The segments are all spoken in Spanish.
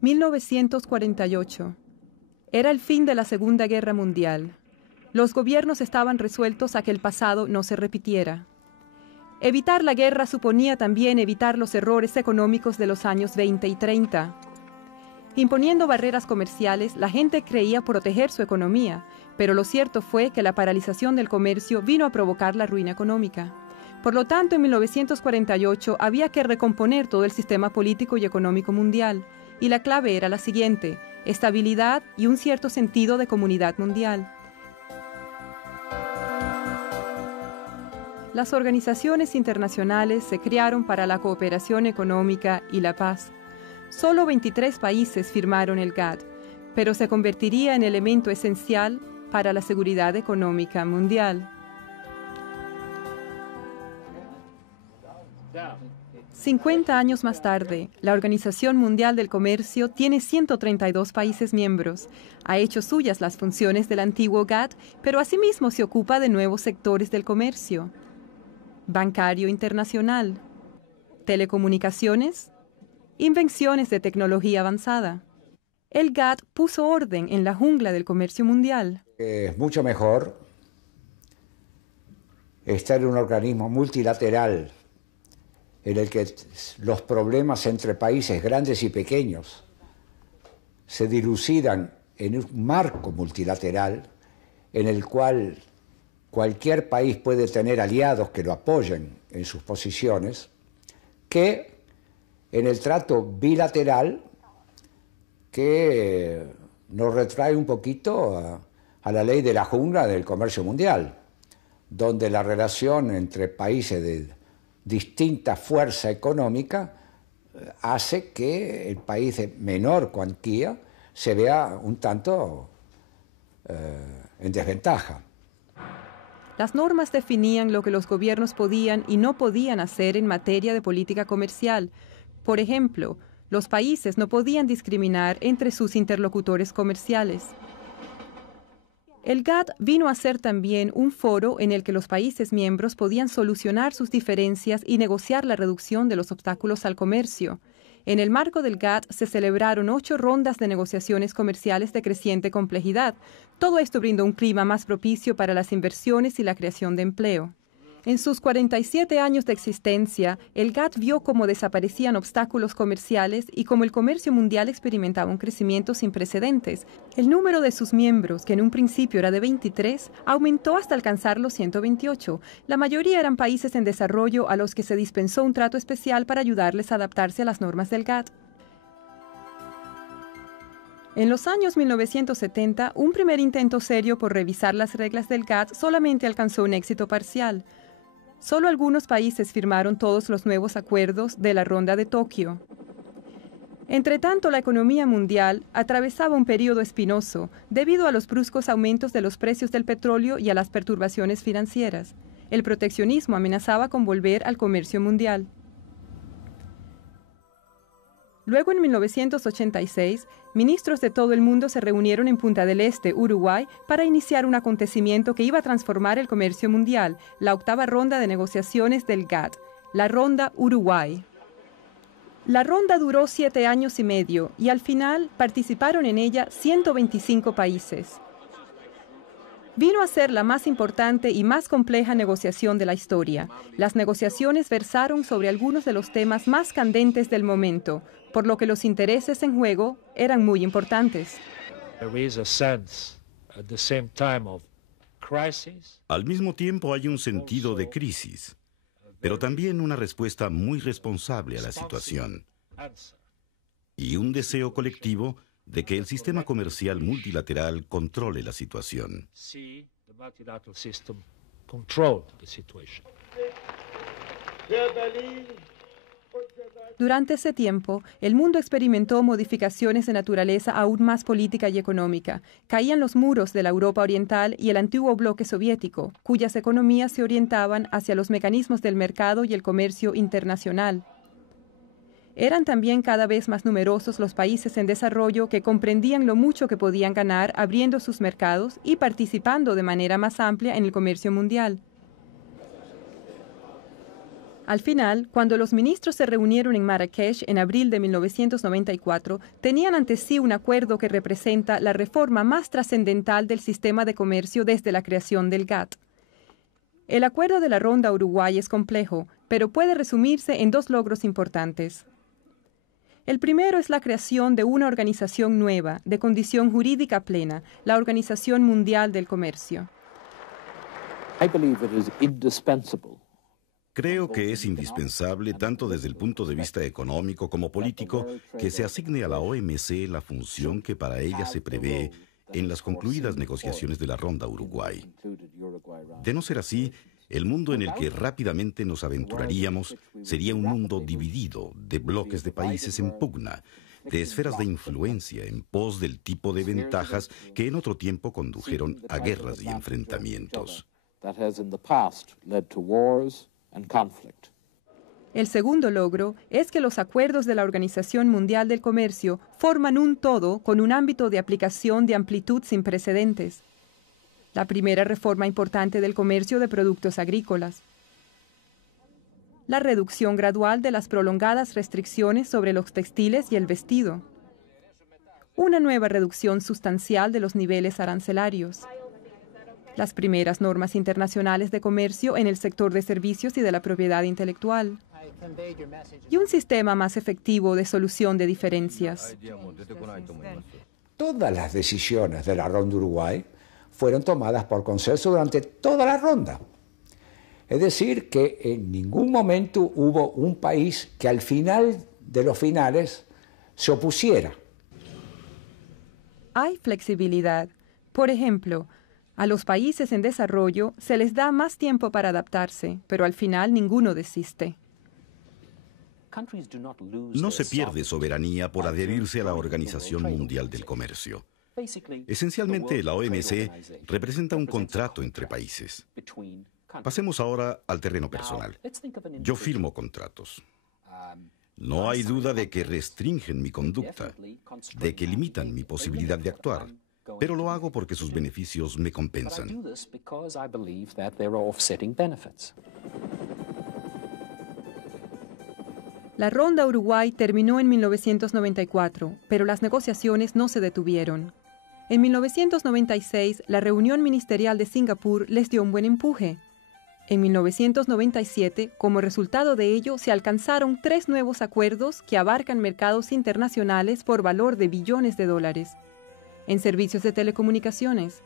«1948. Era el fin de la Segunda Guerra Mundial. Los gobiernos estaban resueltos a que el pasado no se repitiera. Evitar la guerra suponía también evitar los errores económicos de los años 20 y 30. Imponiendo barreras comerciales, la gente creía proteger su economía, pero lo cierto fue que la paralización del comercio vino a provocar la ruina económica. Por lo tanto, en 1948 había que recomponer todo el sistema político y económico mundial, y la clave era la siguiente: estabilidad y un cierto sentido de comunidad mundial. Las organizaciones internacionales se crearon para la cooperación económica y la paz. Solo 23 países firmaron el GATT, pero se convertiría en elemento esencial para la seguridad económica mundial. 50 años más tarde, la Organización Mundial del Comercio tiene 132 países miembros. Ha hecho suyas las funciones del antiguo GATT, pero asimismo se ocupa de nuevos sectores del comercio: bancario internacional, telecomunicaciones, invenciones de tecnología avanzada. El GATT puso orden en la jungla del comercio mundial. Es mucho mejor estar en un organismo multilateral en el que los problemas entre países grandes y pequeños se dilucidan en un marco multilateral en el cual cualquier país puede tener aliados que lo apoyen en sus posiciones, que en el trato bilateral que nos retrae un poquito a la ley de la jungla del comercio mundial, donde la relación entre países de distinta fuerza económica hace que el país de menor cuantía se vea un tanto en desventaja. Las normas definían lo que los gobiernos podían y no podían hacer en materia de política comercial. Por ejemplo, los países no podían discriminar entre sus interlocutores comerciales. El GATT vino a ser también un foro en el que los países miembros podían solucionar sus diferencias y negociar la reducción de los obstáculos al comercio. En el marco del GATT se celebraron 8 rondas de negociaciones comerciales de creciente complejidad. Todo esto brindó un clima más propicio para las inversiones y la creación de empleo. En sus 47 años de existencia, el GATT vio cómo desaparecían obstáculos comerciales y cómo el comercio mundial experimentaba un crecimiento sin precedentes. El número de sus miembros, que en un principio era de 23, aumentó hasta alcanzar los 128. La mayoría eran países en desarrollo a los que se dispensó un trato especial para ayudarles a adaptarse a las normas del GATT. En los años 1970, un primer intento serio por revisar las reglas del GATT solamente alcanzó un éxito parcial. Solo algunos países firmaron todos los nuevos acuerdos de la Ronda de Tokio. Entretanto, la economía mundial atravesaba un período espinoso debido a los bruscos aumentos de los precios del petróleo y a las perturbaciones financieras. El proteccionismo amenazaba con volver al comercio mundial. Luego, en 1986, ministros de todo el mundo se reunieron en Punta del Este, Uruguay, para iniciar un acontecimiento que iba a transformar el comercio mundial, la 8ª ronda de negociaciones del GATT, la Ronda Uruguay. La ronda duró 7 años y medio y al final participaron en ella 125 países. Vino a ser la más importante y más compleja negociación de la historia. Las negociaciones versaron sobre algunos de los temas más candentes del momento, por lo que los intereses en juego eran muy importantes. Al mismo tiempo hay un sentido de crisis, pero también una respuesta muy responsable a la situación y un deseo colectivo de que el sistema comercial multilateral controle la situación. Durante ese tiempo, el mundo experimentó modificaciones de naturaleza aún más política y económica. Caían los muros de la Europa Oriental y el antiguo bloque soviético, cuyas economías se orientaban hacia los mecanismos del mercado y el comercio internacional. eran también cada vez más numerosos los países en desarrollo que comprendían lo mucho que podían ganar abriendo sus mercados y participando de manera más amplia en el comercio mundial. Al final, cuando los ministros se reunieron en Marrakech en abril de 1994, tenían ante sí un acuerdo que representa la reforma más trascendental del sistema de comercio desde la creación del GATT. El acuerdo de la Ronda Uruguay es complejo, pero puede resumirse en dos logros importantes. El primero es la creación de una organización nueva, de condición jurídica plena, la Organización Mundial del Comercio. Creo que es indispensable, tanto desde el punto de vista económico como político, que se asigne a la OMC la función que para ella se prevé en las concluidas negociaciones de la Ronda Uruguay. De no ser así, el mundo en el que rápidamente nos aventuraríamos sería un mundo dividido, de bloques de países en pugna, de esferas de influencia en pos del tipo de ventajas que en otro tiempo condujeron a guerras y enfrentamientos. El segundo logro es que los acuerdos de la Organización Mundial del Comercio forman un todo con un ámbito de aplicación de amplitud sin precedentes. La primera reforma importante del comercio de productos agrícolas. La reducción gradual de las prolongadas restricciones sobre los textiles y el vestido. Una nueva reducción sustancial de los niveles arancelarios. Las primeras normas internacionales de comercio en el sector de servicios y de la propiedad intelectual. Y un sistema más efectivo de solución de diferencias. Todas las decisiones de la Ronda Uruguay fueron tomadas por consenso durante toda la ronda. Es decir, que en ningún momento hubo un país que al final de los finales se opusiera. Hay flexibilidad. Por ejemplo, a los países en desarrollo se les da más tiempo para adaptarse, pero al final ninguno desiste. No se pierde soberanía por adherirse a la Organización Mundial del Comercio. Esencialmente, la OMC representa un contrato entre países. Pasemos ahora al terreno personal. Yo firmo contratos. No hay duda de que restringen mi conducta, de que limitan mi posibilidad de actuar, pero lo hago porque sus beneficios me compensan. La Ronda Uruguay terminó en 1994, pero las negociaciones no se detuvieron. En 1996, la reunión ministerial de Singapur les dio un buen empuje. En 1997, como resultado de ello, se alcanzaron 3 nuevos acuerdos que abarcan mercados internacionales por valor de billones de dólares. En servicios de telecomunicaciones,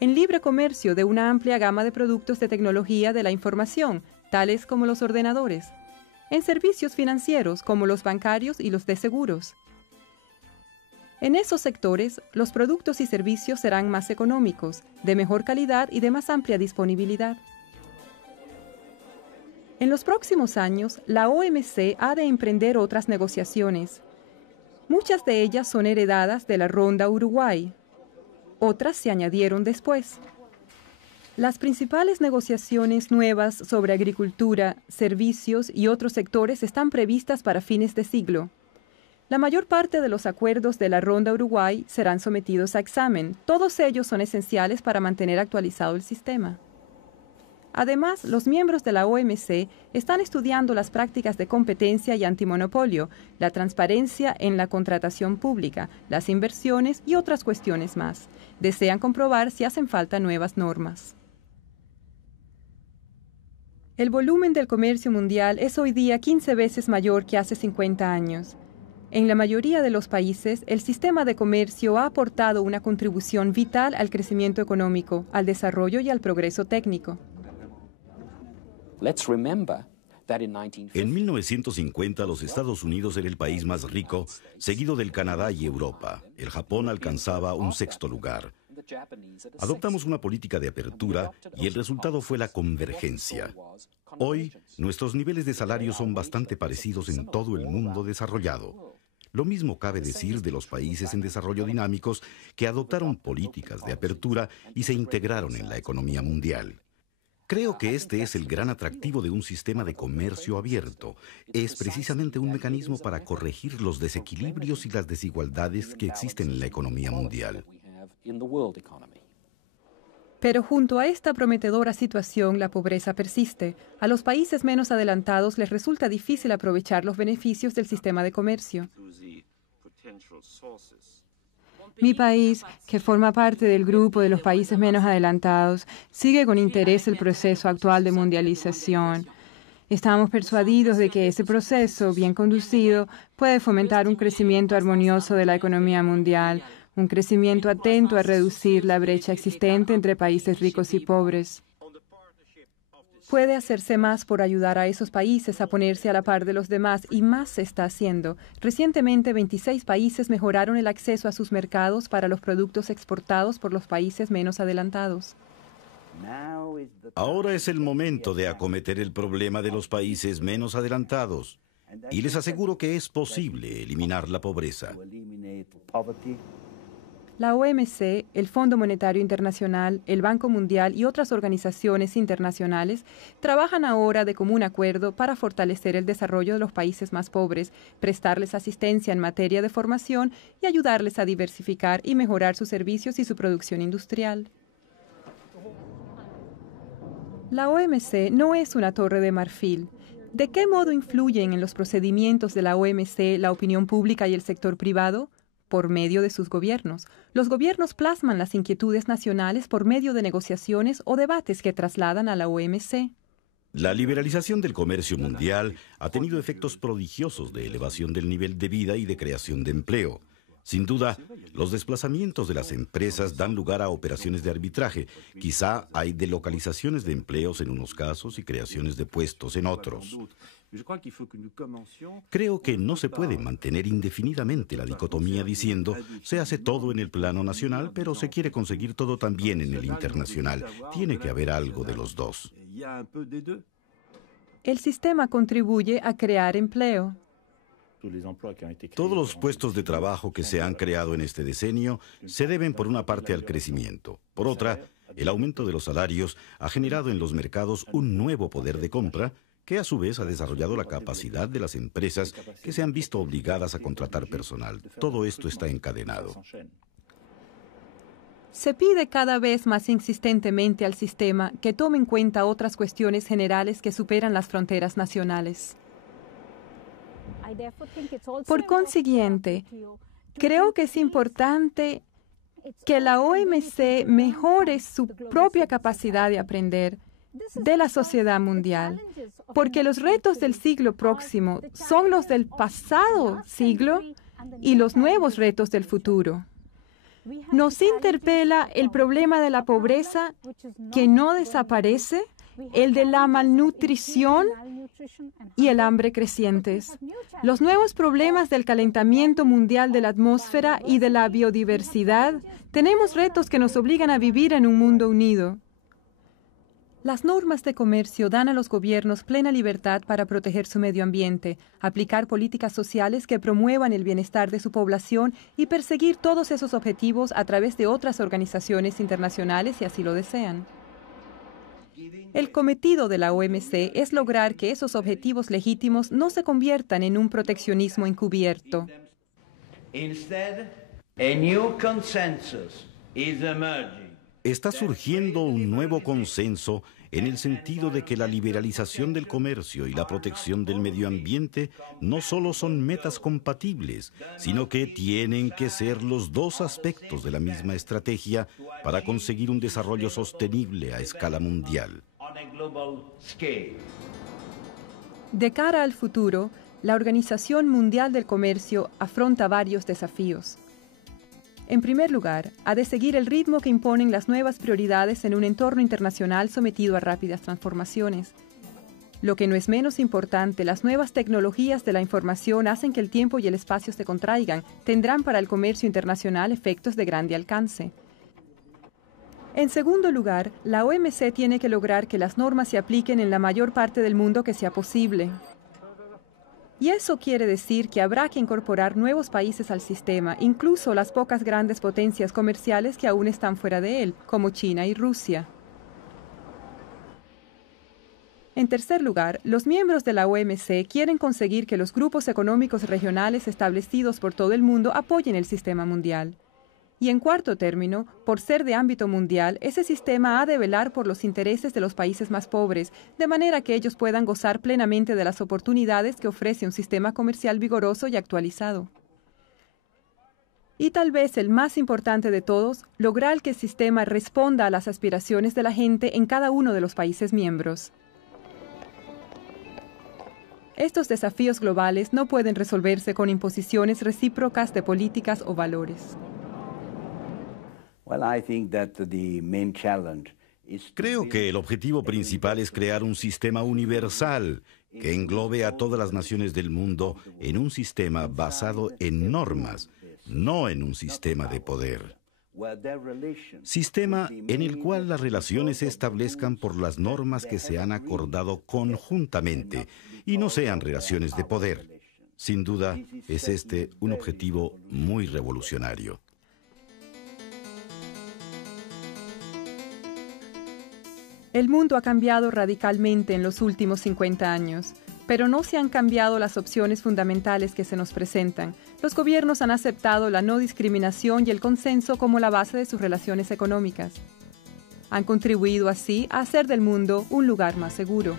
en libre comercio de una amplia gama de productos de tecnología de la información, tales como los ordenadores, en servicios financieros como los bancarios y los de seguros. En esos sectores, los productos y servicios serán más económicos, de mejor calidad y de más amplia disponibilidad. En los próximos años, la OMC ha de emprender otras negociaciones. Muchas de ellas son heredadas de la Ronda Uruguay. Otras se añadieron después. Las principales negociaciones nuevas sobre agricultura, servicios y otros sectores están previstas para fines de siglo. La mayor parte de los acuerdos de la Ronda Uruguay serán sometidos a examen. Todos ellos son esenciales para mantener actualizado el sistema. Además, los miembros de la OMC están estudiando las prácticas de competencia y antimonopolio, la transparencia en la contratación pública, las inversiones y otras cuestiones más. Desean comprobar si hacen falta nuevas normas. El volumen del comercio mundial es hoy día 15 veces mayor que hace 50 años. En la mayoría de los países, el sistema de comercio ha aportado una contribución vital al crecimiento económico, al desarrollo y al progreso técnico. En 1950, los Estados Unidos era el país más rico, seguido del Canadá y Europa. El Japón alcanzaba un 6º lugar. Adoptamos una política de apertura y el resultado fue la convergencia. Hoy, nuestros niveles de salario son bastante parecidos en todo el mundo desarrollado. Lo mismo cabe decir de los países en desarrollo dinámicos que adoptaron políticas de apertura y se integraron en la economía mundial. Creo que este es el gran atractivo de un sistema de comercio abierto. Es precisamente un mecanismo para corregir los desequilibrios y las desigualdades que existen en la economía mundial. Pero junto a esta prometedora situación, la pobreza persiste. A los países menos adelantados les resulta difícil aprovechar los beneficios del sistema de comercio. Mi país, que forma parte del grupo de los países menos adelantados, sigue con interés el proceso actual de mundialización. Estamos persuadidos de que ese proceso, bien conducido, puede fomentar un crecimiento armonioso de la economía mundial, un crecimiento atento a reducir la brecha existente entre países ricos y pobres. Puede hacerse más por ayudar a esos países a ponerse a la par de los demás y más se está haciendo. Recientemente, 26 países mejoraron el acceso a sus mercados para los productos exportados por los países menos adelantados. Ahora es el momento de acometer el problema de los países menos adelantados. Y les aseguro que es posible eliminar la pobreza. La OMC, el Fondo Monetario Internacional, el Banco Mundial y otras organizaciones internacionales trabajan ahora de común acuerdo para fortalecer el desarrollo de los países más pobres, prestarles asistencia en materia de formación y ayudarles a diversificar y mejorar sus servicios y su producción industrial. La OMC no es una torre de marfil. ¿De qué modo influyen en los procedimientos de la OMC la opinión pública y el sector privado? Por medio de sus gobiernos. Los gobiernos plasman las inquietudes nacionales por medio de negociaciones o debates que trasladan a la OMC. La liberalización del comercio mundial ha tenido efectos prodigiosos de elevación del nivel de vida y de creación de empleo. Sin duda, los desplazamientos de las empresas dan lugar a operaciones de arbitraje. Quizá hay delocalizaciones de empleos en unos casos y creaciones de puestos en otros. Creo que no se puede mantener indefinidamente la dicotomía diciendo se hace todo en el plano nacional, pero se quiere conseguir todo también en el internacional. Tiene que haber algo de los dos. El sistema contribuye a crear empleo. Todos los puestos de trabajo que se han creado en este decenio se deben por una parte al crecimiento. Por otra, el aumento de los salarios ha generado en los mercados un nuevo poder de compra que a su vez ha desarrollado la capacidad de las empresas que se han visto obligadas a contratar personal. Todo esto está encadenado. Se pide cada vez más insistentemente al sistema que tome en cuenta otras cuestiones generales que superan las fronteras nacionales. Por consiguiente, creo que es importante que la OMC mejore su propia capacidad de aprender de la sociedad mundial, porque los retos del siglo próximo son los del pasado siglo y los nuevos retos del futuro. Nos interpela el problema de la pobreza que no desaparece, el de la malnutrición y el hambre crecientes, los nuevos problemas del calentamiento mundial de la atmósfera y de la biodiversidad. Tenemos retos que nos obligan a vivir en un mundo unido. Las normas de comercio dan a los gobiernos plena libertad para proteger su medio ambiente, aplicar políticas sociales que promuevan el bienestar de su población y perseguir todos esos objetivos a través de otras organizaciones internacionales si así lo desean. El cometido de la OMC es lograr que esos objetivos legítimos no se conviertan en un proteccionismo encubierto. Está surgiendo un nuevo consenso en el sentido de que la liberalización del comercio y la protección del medio ambiente no solo son metas compatibles, sino que tienen que ser los dos aspectos de la misma estrategia para conseguir un desarrollo sostenible a escala mundial. De cara al futuro, la Organización Mundial del Comercio afronta varios desafíos. En primer lugar, ha de seguir el ritmo que imponen las nuevas prioridades en un entorno internacional sometido a rápidas transformaciones. Lo que no es menos importante, las nuevas tecnologías de la información hacen que el tiempo y el espacio se contraigan, tendrán para el comercio internacional efectos de grande alcance. En segundo lugar, la OMC tiene que lograr que las normas se apliquen en la mayor parte del mundo que sea posible. Y eso quiere decir que habrá que incorporar nuevos países al sistema, incluso las pocas grandes potencias comerciales que aún están fuera de él, como China y Rusia. En tercer lugar, los miembros de la OMC quieren conseguir que los grupos económicos regionales establecidos por todo el mundo apoyen el sistema mundial. Y en cuarto término, por ser de ámbito mundial, ese sistema ha de velar por los intereses de los países más pobres, de manera que ellos puedan gozar plenamente de las oportunidades que ofrece un sistema comercial vigoroso y actualizado. Y tal vez el más importante de todos, lograr que el sistema responda a las aspiraciones de la gente en cada uno de los países miembros. Estos desafíos globales no pueden resolverse con imposiciones recíprocas de políticas o valores. Creo que el objetivo principal es crear un sistema universal que englobe a todas las naciones del mundo en un sistema basado en normas, no en un sistema de poder. Sistema en el cual las relaciones se establezcan por las normas que se han acordado conjuntamente y no sean relaciones de poder. Sin duda, es este un objetivo muy revolucionario. El mundo ha cambiado radicalmente en los últimos 50 años, pero no se han cambiado las opciones fundamentales que se nos presentan. Los gobiernos han aceptado la no discriminación y el consenso como la base de sus relaciones económicas. Han contribuido así a hacer del mundo un lugar más seguro.